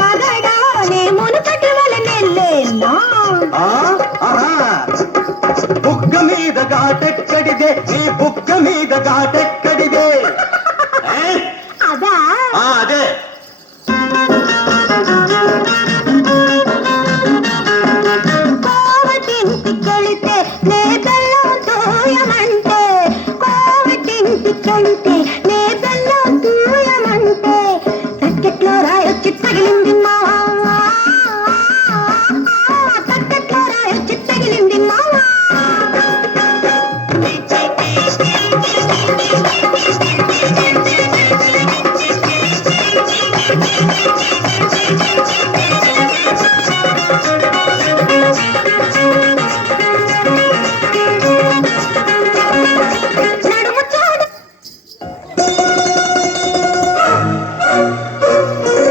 మగడానే మునుపటి వలనెల్లేనా బుగ్గ మీద ఘాటెక్కడిదే నీ బుగ్గ మీద ఘాటె